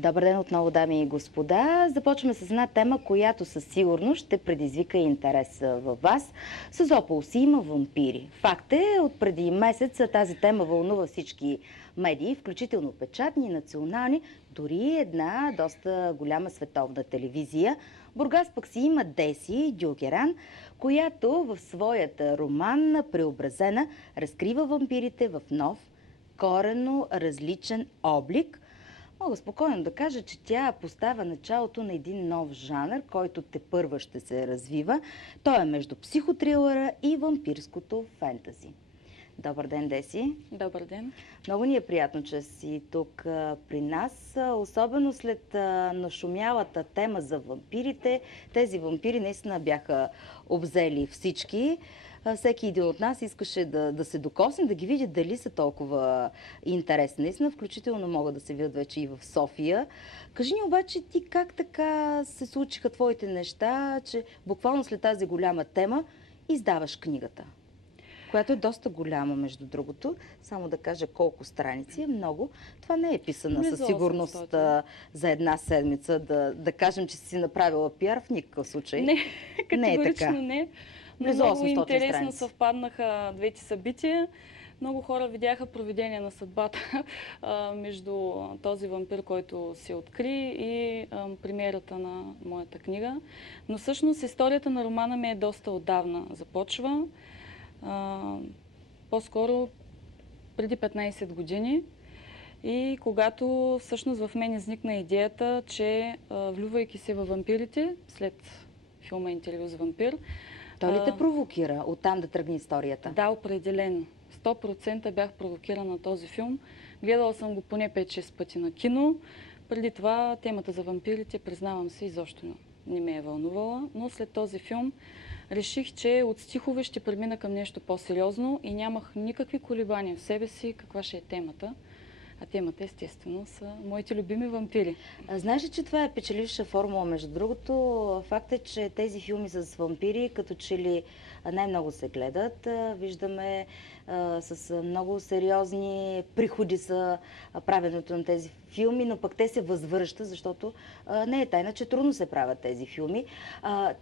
Добър ден отново, дами и господа. Започваме с една тема, която със сигурност ще предизвика интерес във вас. С Зоопол си има вампири. Факт е, от преди месец тази тема вълнува всички медии, включително печатни, национални, дори една доста голяма световна телевизия. Бургас пък си има Деси Дюгеран, която в своят роман Преобразена разкрива вампирите в нов, коренно различен облик. Мога спокойно да кажа, че тя поставя началото на един нов жанр, който тепърва ще се развива. Той е между психотрилъра и вампирското фентази. Добър ден, Деси! Добър ден! Много ни е приятно, че си тук при нас, особено след нашумялата тема за вампирите. Тези вампири наистина бяха обзели всички. Всеки един от нас искаше да се докосне, да ги види дали са толкова интересни. Наистина, включително могат да се видят вече и в София. Кажи ни обаче ти как така се случиха твоите неща, че буквално след тази голяма тема издаваш книгата, която е доста голяма, между другото. Само да кажа колко страници е много. Това не е писана със сигурност за една седмица. Да кажем, че си направила пиар в никакъв случай. Не, категорично не. Но много интересно страници. Съвпаднаха двете събития. Много хора видяха провидение на съдбата между този вампир, който се откри, и премиерата на моята книга. Но всъщност историята на романа ми е доста отдавна започва. По-скоро преди 15 години. И когато всъщност в мен изникна идеята, че влюбвайки се във вампирите, след филма "Интервю с вампир", той ли те провокира оттам да тръгне историята? Да, определено. 100% бях провокирана на този филм. Гледала съм го поне 5-6 пъти на кино. Преди това темата за вампирите, признавам се, изобщо не ме е вълнувала. Но след този филм реших, че от стихове ще премина към нещо по-сериозно и нямах никакви колебания в себе си каква ще е темата. А темата, естествено, са моите любими вампири. Знаеш ли, че това е печеливша формула? Между другото, факт е, че тези филми с вампири като че ли най-много се гледат. Виждаме с много сериозни приходи са правенето на тези филми, но пък те се възвръщат, защото не е тайна, че трудно се правят тези филми.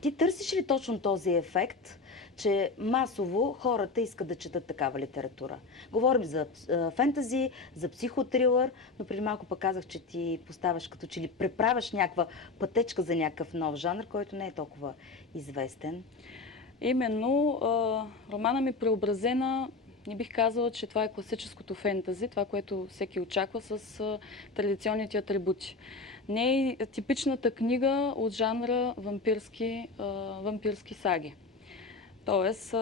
Ти търсиш ли точно този ефект, че масово хората искат да четат такава литература? Говорим за фентази, за психотрилър, но преди малко пък казах, че ти поставяш като че ли преправяш някаква пътечка за някакъв нов жанр, който не е толкова известен. Именно романа ми "Преобразена", не бих казала, че това е класическото фентази, това, което всеки очаква с традиционните атрибути. Не е типичната книга от жанра вампирски саги. Тоест,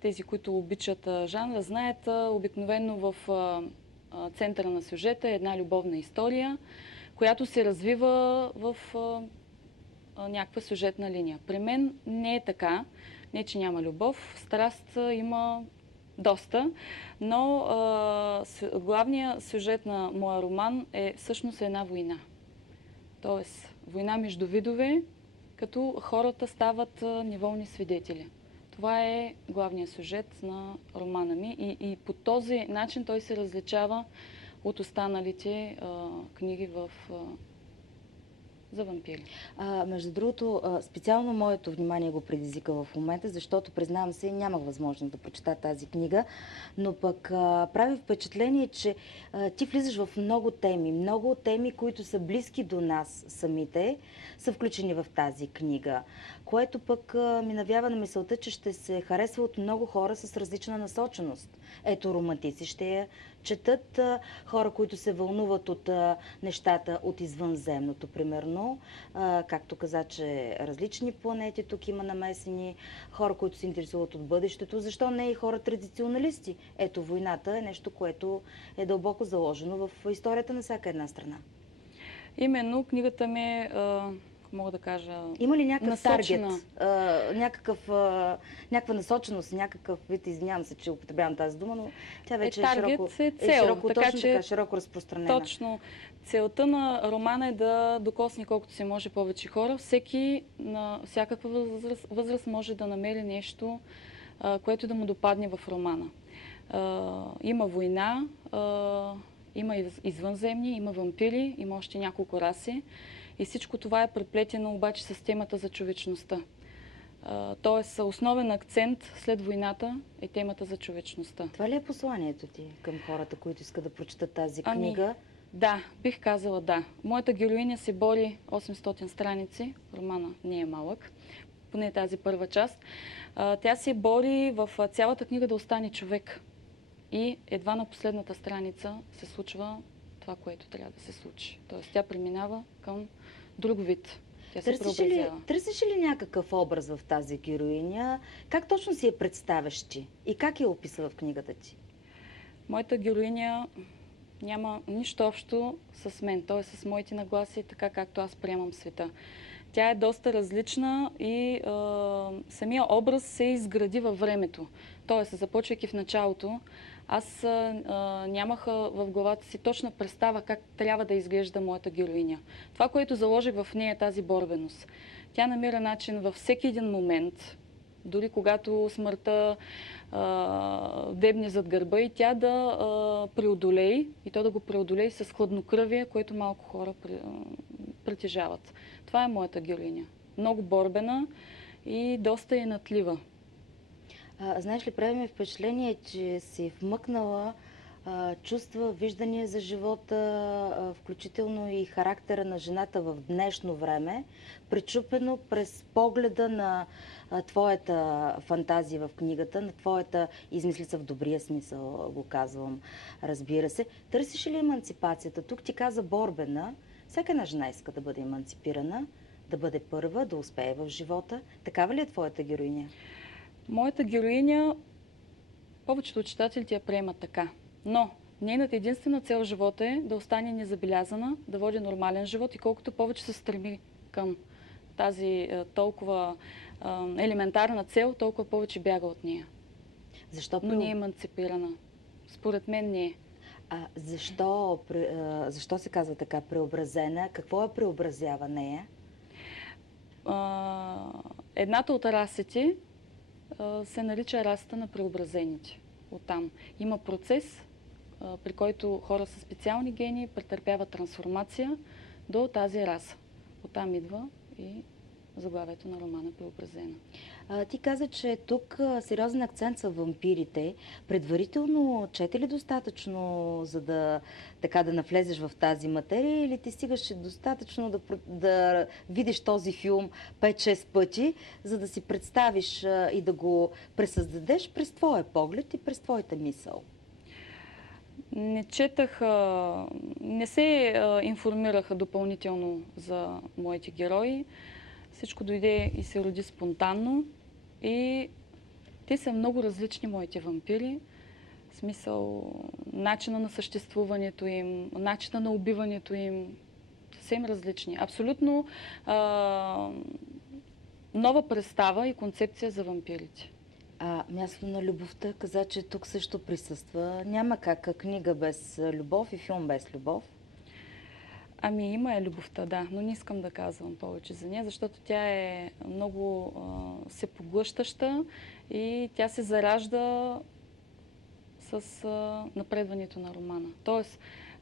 тези, които обичат жанра, знаят, обикновено в центъра на сюжета е една любовна история, която се развива в някаква сюжетна линия. При мен не е така. Не, че няма любов. Страст има доста, но главният сюжет на моя роман е всъщност една война. Тоест, война между видове, като хората стават неволни свидетели. Това е главният сюжет на романа ми и по този начин той се различава от останалите книги за вампири. Между другото, специално моето внимание го предизвика в момента, защото, признавам се, нямах възможност да прочета тази книга, но пък прави впечатление, че ти влизаш в много теми, които са близки до нас самите, са включени в тази книга, което пък ми навява на мисълта, че ще се харесва от много хора с различна насоченост. Ето, романтици ще я четат, хора, които се вълнуват от нещата от извънземното, примерно. Както каза, че различни планети тук има намесени, хора, които се интересуват от бъдещето. Защо не и хора традиционалисти? Ето, войната е нещо, което е дълбоко заложено в историята на всяка една страна. Именно, книгата ми мога да кажа, има ли някакъв таргет, някаква насоченост, някакъв вид, извинявам се, че употребявам тази дума, но тя вече широко разпространена. Точно. Целта на романа е да докосне колкото се може повече хора. Всеки на всякаква възраст може да намери нещо, което да му допадне в романа. Има война, Има извънземни, има вампири, има още няколко раси. И всичко това е преплетено обаче с темата за човечността. Тоест, основен акцент след войната е темата за човечността. Това ли е посланието ти към хората, които искат да прочитат тази книга? Да, бих казала да. Моята героиня се бори 800 страници, романа не е малък, поне тази първа част. Тя се бори в цялата книга да остане човек. И едва на последната страница се случва това, което трябва да се случи. Тоест тя преминава към друг вид. Тя се преобразява. Търсиш ли някакъв образ в тази героиня? Как точно си я представяш ти? И как я описва в книгата ти? Моята героиня няма нищо общо с мен, т.е. с моите нагласи, така както аз приемам света. Тя е доста различна и самия образ се изгради във времето. Тоест, започвайки в началото, аз нямах в главата си точна представа как трябва да изглежда моята героиня. Това, което заложих в нея е тази борбеност. Тя намира начин във всеки един момент, дори когато смъртта дебне зад гърба и тя да преодолее, и то да го преодолее с хладнокръвие, което малко хора притежават. Това е моята героиня. Много борбена и доста енатлива. Знаеш ли, прави ми впечатление, че си вмъкнала чувства, виждания за живота, включително и характера на жената в днешно време, пречупено през погледа на твоята фантазия в книгата, на твоята измислица в добрия смисъл, го казвам, разбира се. Търсиш ли еманципацията? Тук ти каза борбена. Всяка една жена иска да бъде еманципирана, да бъде първа, да успее в живота. Такава ли е твоята героиня? Моята героиня, повечето от читателите я приемат така. Но нейната единствена цел в живота е да остане незабелязана, да води нормален живот и колкото повече се стреми към тази толкова елементарна цел, толкова повече бяга от нея. Но не е еманципирана. Според мен не е. Защо се казва така преобразена? Какво я преобразява нея? Едната от расите се нарича расата на преобразените. Оттам има процес, при който хора с специални гени претърпяват трансформация до тази раса. Оттам идва и заглавието на романа Преобразена. Ти каза, че тук сериозен акцент са вампирите. Предварително чете ли достатъчно, за да навлезеш в тази материя, или ти стигаше достатъчно да видиш този филм 5-6 пъти, за да си представиш и да го пресъздадеш през твоя поглед и през твоята мисъл? Не четах, не се информирах допълнително за моите герои. Всичко дойде и се роди спонтанно. И те са много различни, моите вампири. В смисъл, начина на съществуването им, начина на убиването им, съвсем различни. Абсолютно нова представа и концепция за вампирите. Мястото на любовта, каза, че тук също присъства. Няма как книга без любов и филм без любов. Има е любовта, да, но не искам да казвам повече за нея, защото тя е много всепоглъщаща и тя се заражда с напредването на романа. Тоест,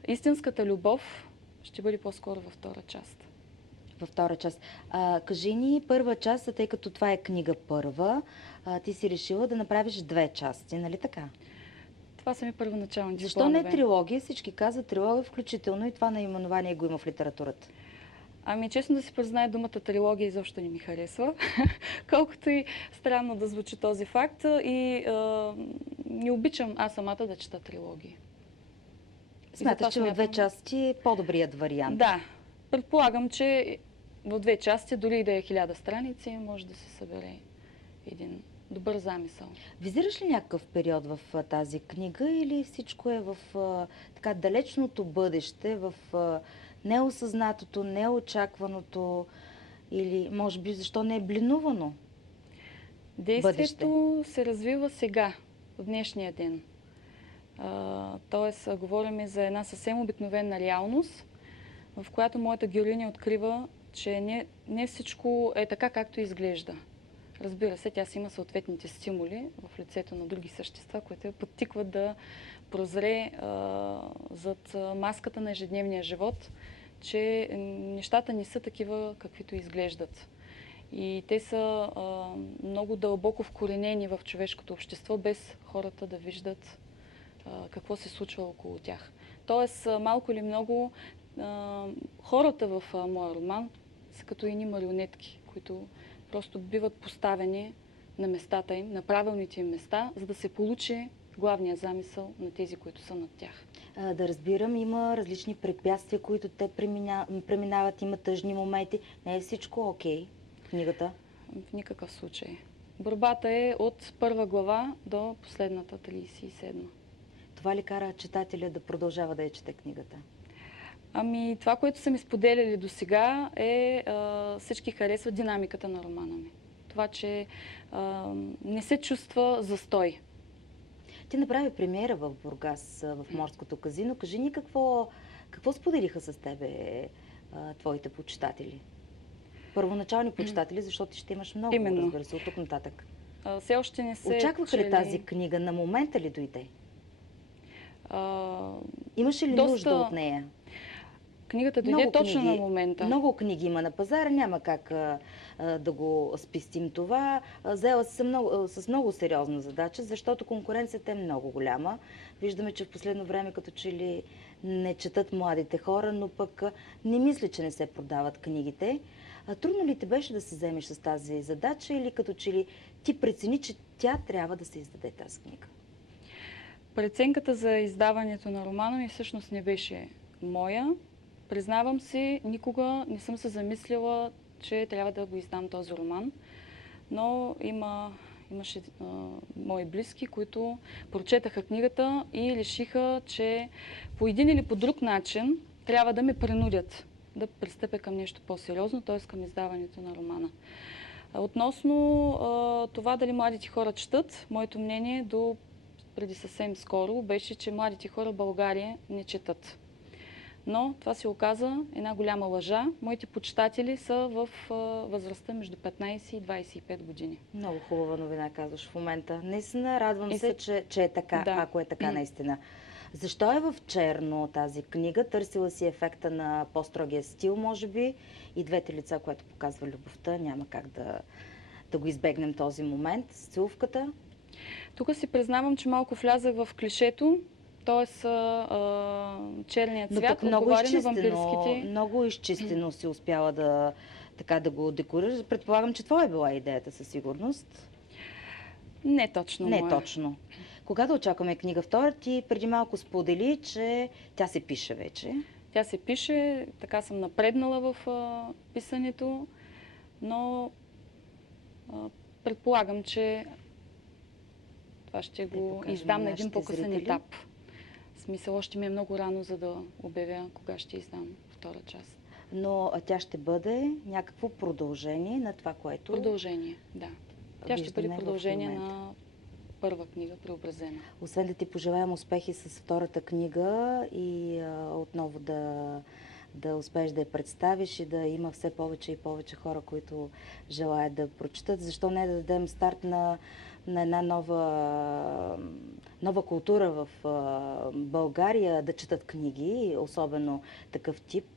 истинската любов ще бъде по-скоро във втора част. Във втора част. Кажи ни първа част, тъй като това е книга първа, ти си решила да направиш 2 части, нали така? Това са ми първоначалните планове. Защо не трилогия? Всички казват трилогия, включително и това наименование го има в литературата. Честно да си призная, думата трилогия изобщо не ми харесва. Колкото и странно да звучи този факт. И не обичам аз самата да чета трилогии. Смяташ, че в 2 части е по-добрият вариант? Да. Предполагам, че в 2 части, дори и да е 1000 страници, може да се събере един добър замисъл. Визираш ли някакъв период в тази книга или всичко е в така далечното бъдеще, в неосъзнатото, неочакваното или може би защо не е блинувано? Действието се развива сега, в днешния ден. Тоест, говорим за една съвсем обикновена реалност, в която моята героиня открива, че не всичко е така, както изглежда. Разбира се, тя си има съответните стимули в лицето на други същества, които я подтикват да прозре зад маската на ежедневния живот, че нещата не са такива, каквито изглеждат. И те са много дълбоко вкоренени в човешкото общество, без хората да виждат какво се случва около тях. Тоест, малко или много, хората в моя роман са като едни марионетки, които просто биват поставени на местата им, на правилните им места, за да се получи главния замисъл на тези, които са над тях. Да разбирам, има различни препятствия, които те преминават, има тъжни моменти. Не е всичко окей в книгата? В никакъв случай. Борбата е от първа глава до последната 37. Това ли кара читателя да продължава да я чете книгата? Ами, това, което са ми споделяли до сега е, всички харесват динамиката на романа ми. Това, че не се чувства застой. Ти направи премиера в Бургас, в Морското казино. Кажи ни какво споделиха с тебе твоите почитатели? Първоначални почитатели, защото ти ще имаш много, Именно. разбира се, от тук нататък. Все още не се Очакваха ли тази книга? На момента ли дойде? Имаше ли нужда от нея? Книгата дойде точно на момента. Много книги има на пазара, няма как да го спестим това. Взела се с много сериозна задача, защото конкуренцията е много голяма. Виждаме, че в последно време като че ли не четат младите хора, но пък не мисля, че не се продават книгите. Трудно ли ти беше да се вземеш с тази задача или като че ли ти прецени, че тя трябва да се издаде тази книга? Преценката за издаването на романа ми всъщност не беше моя. Признавам си, никога не съм се замислила, че трябва да го издам този роман, но имаше мои близки, които прочетаха книгата и решиха, че по един или по друг начин трябва да ме принудят да пристъпя към нещо по-сериозно, т.е. към издаването на романа. Относно това дали младите хора четат, моето мнение до преди съвсем скоро беше, че младите хора в България не четат. Но това се оказа една голяма лъжа. Моите почитатели са в възрастта между 15 и 25 години. Много хубава новина казваш в момента. Наистина радвам се, че е така, да. Ако е така наистина. Защо е в черно тази книга? Търсила си ефекта на по-строгия стил, може би, и двете лица, което показва любовта. Няма как да го избегнем този момент. Целувката? Тук си признавам, че малко влязах в клишето. Т.е. черният цвят отговаря на вампирските... Много изчистено си успяла да го декорираш. Предполагам, че това е била идеята със сигурност. Не точно. Не точно. Когато очакваме книга втора, ти преди малко сподели, че тя се пише вече. Тя се пише, така съм напреднала в писането, но предполагам, че това ще го издам на един по-късен етап. В смисъл, още ми е много рано, за да обявя кога ще издам втора част. Но тя ще бъде някакво продължение на това, което... Продължение, да. Тя ще бъде продължение на първа книга, Преобразена. Освен да ти пожелаем успехи с втората книга и отново да успееш да я представиш и да има все повече и повече хора, които желаят да прочитат. Защо не да дадем старт на една нова култура в България, да четат книги, особено такъв тип.